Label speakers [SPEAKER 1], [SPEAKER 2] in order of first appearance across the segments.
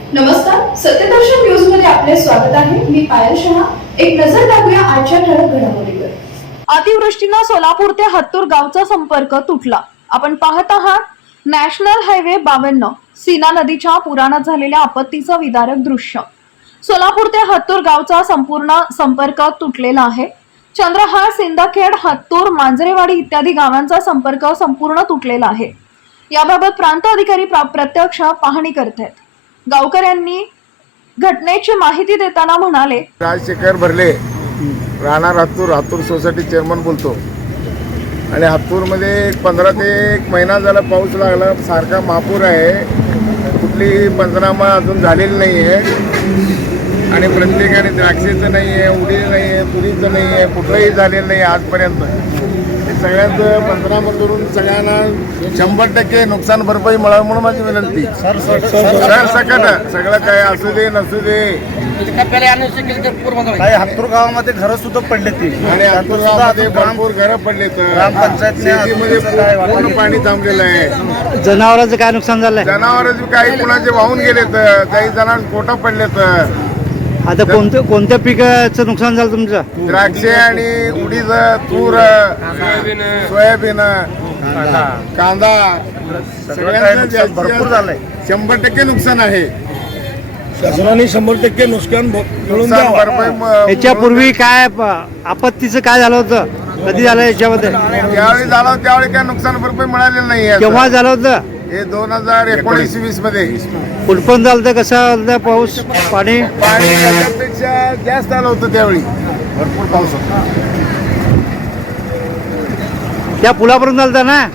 [SPEAKER 1] नमस्कार, सत्यदर्शन न्यूज मध्ये आपले स्वागत आहे. मी पायल शहा. एक नजर टाकूया आजच्या ठळक घडामोडीवर. अतिवृष्टीने सोलापूर ते हत्तूर गावचा संपर्क तुटला. आपण पाहत आहात नॅशनल हायवे 52 सीना नदीच्या पुराणात झालेल्या आपत्तीचं विदारक दृश्य. सोलापूर ते हत्तूर गावचा संपूर्ण संपर्क तुटलेला आहे. चंद्रहार, सिंदखेड, हत्तूर, मांजरेवाडी इत्यादी गावांचा संपर्क संपूर्ण तुटलेला आहे. याबाबत प्रांत अधिकारी प्रत्यक्ष पाहणी करत आहेत. गावकऱ्यांनी घटनेची माहिती देताना म्हणाले,
[SPEAKER 2] राजशेखर भरले, राहणार हत्तूर, हत्तूर सोसायटी चेअरमन बोलतो. आणि हत्तूरमध्ये 15 ते 1 महिना झाला पाऊस लागला, सारखा महापूर आहे. कुठली पंचनामा अजून झालेली नाही आहे. आणि प्रत्येकाने द्राक्षेचं नाही आहे, उडीद नाही आहे, तुरीचं नाही आहे, कुठलंही झालेलं नाही आजपर्यंत. सगळ्यांचं पंचनामा करून सगळ्यांना 100% नुकसान भरपाई मिळावी म्हणून माझी विनंती. सर सकट सगळं काय असू दे नसू दे.
[SPEAKER 3] काही हत्तूर गावामध्ये घरं सुद्धा पडले ती
[SPEAKER 2] आणि हत्तूर गावामध्ये भरपूर घरं पडले तर शेतीमध्ये पूर्ण पाणी थांबलेलं आहे.
[SPEAKER 3] जनावरांचं काय नुकसान झालंय?
[SPEAKER 2] जनावर काही कुणाचे वाहून गेले तर काही जणांना पोटा पडले तर.
[SPEAKER 3] आता कोणत्या पिकाचं नुकसान झालं तुमचं?
[SPEAKER 2] द्राक्षे आणि उडीद, तूर, सोयाबीन, कांदा सगळ्यांचं
[SPEAKER 3] भरपूर झालंय.
[SPEAKER 2] 100% नुकसान आहे.
[SPEAKER 4] शासनाने 100% नुकसान मिळून द्यावं.
[SPEAKER 2] भरपाई
[SPEAKER 3] याच्यापूर्वी काय आपत्तीचं काय झालं होतं? कधी झालं याच्यामध्ये?
[SPEAKER 2] ज्यावेळी झालं त्यावेळी काय नुकसान भरपाई मिळालेलं नाही.
[SPEAKER 3] केव्हा झालं होतं?
[SPEAKER 2] हे 2019-20 मध्ये.
[SPEAKER 3] कुठपर्यंत झालं होतं? कसं झालं पाऊस पाणी?
[SPEAKER 2] पाणी त्याच्यापेक्षा जास्त आलं होतं त्यावेळी. भरपूर पाऊस होता.
[SPEAKER 3] त्या पुलापर्यंत झालं होतं ना?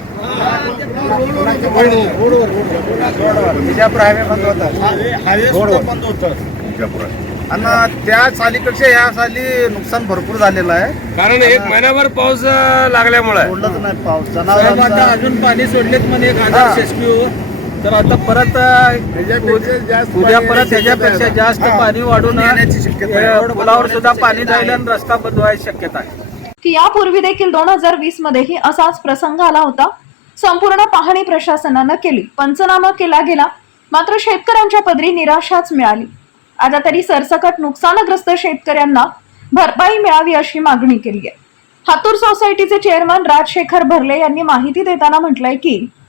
[SPEAKER 4] आणि त्या सालीपेक्षा या साली नुकसान भरपूर झालेलं आहे. कारण 1 महिनाभर पाऊस लागल्यामुळे
[SPEAKER 3] सोडलंच नाही पाऊस.
[SPEAKER 4] आता
[SPEAKER 3] जनावरांचा
[SPEAKER 4] अजून पाणी सोडलेत म्हणे 1000 शेसक्यू. तर आता परत उद्या परत ह्याच्यापेक्षा जास्त पाणी वाढून पुलावर सुद्धा पाणी जाईल आणि रस्ता बंद व्हायची शक्यता आहे.
[SPEAKER 1] की यापूर्वी देखील 2020 मध्येही असाच प्रसंग आला होता. संपूर्ण पाहणी प्रशासनानं केली, पंचनामा केला गेला, मात्र शेतकऱ्यांच्या पदरी निराशाच मिळाली. आता तरी सरसकट नुकसानग्रस्त शेतकऱ्यांना भरपाई मिळावी अशी मागणी केली आहे. हत्तूर सोसायटीचे चेअरमन राजशेखर भरले यांनी माहिती देताना म्हटलंय की